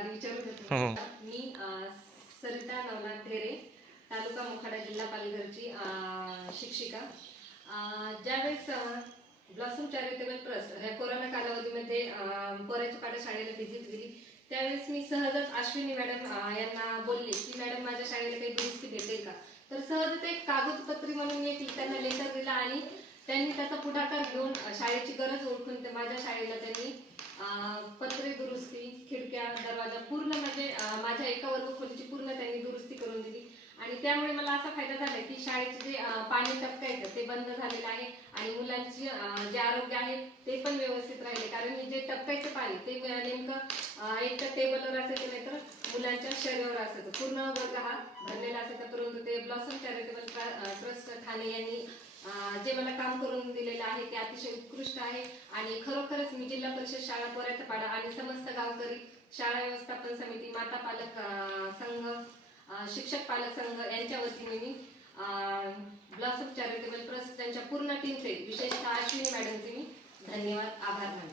आधी विचारू देतो. मी सरिता नवनाथ ढेरे, तालुका मोखाडा, जिल्हा पालघरची शिक्षिका. ज्यावेळेस ब्लॉसम चॅरिटेबल ट्रस्ट ह्या कोरोना कालावधीमध्ये पोराच्या पाड्या शाळेला व्हिजिट दिली, त्यावेळेस मी सहजच अश्विनी मॅडम यांना बोलले की मॅडम माझ्या शाळेला काही दुरुस्ती भेटेल का. तर सहजच एक कागदपत्री म्हणून मी त्यांना लेटर दिला आणि त्यांनी त्याचा पुढाकार घेऊन शाळेची गरज ओळखून माझ्या शाळेला त्यांनी पत्रे दुरुस्ती, खिडक्या, दरवाजा पूर्ण म्हणजे माझ्या एका वर्गखोलीची पूर्ण त्यांनी दुरुस्ती करून दिली. आणि त्यामुळे मला असा फायदा झाला की शाळेचे जे पाणी टपकायचं ते बंद झालेलं आहे आणि मुलांची जे आरोग्य आहे ते पण व्यवस्थित राहिले. कारण मी जे टपकायचं पाणी ते नेमकं एक तर टेबलवर असायचं, नाही तर मुलांच्या शरीरावर असायचं. पूर्ण वर्ग हा भरलेला असायचा. परंतु ते ब्लॉसम चॅरिटेबल ट्रस्ट ठाणे यांनी जे मला काम करून दिलेलं आहे ते अतिशय उत्कृष्ट आहे. आणि खरोखरच मी जिल्हा परिषद शाळा पोराचा पाडा आणि समस्त गावकरी, शाळा व्यवस्थापन समिती, माता पालक संघ, शिक्षक पालक संघ यांच्या वतीने मी ब्लॉसम चॅरिटेबल ट्रस्ट त्यांच्या पूर्ण टीमचे, विशेषतः अश्विनी मॅडमचे मी धन्यवाद, आभार मानते.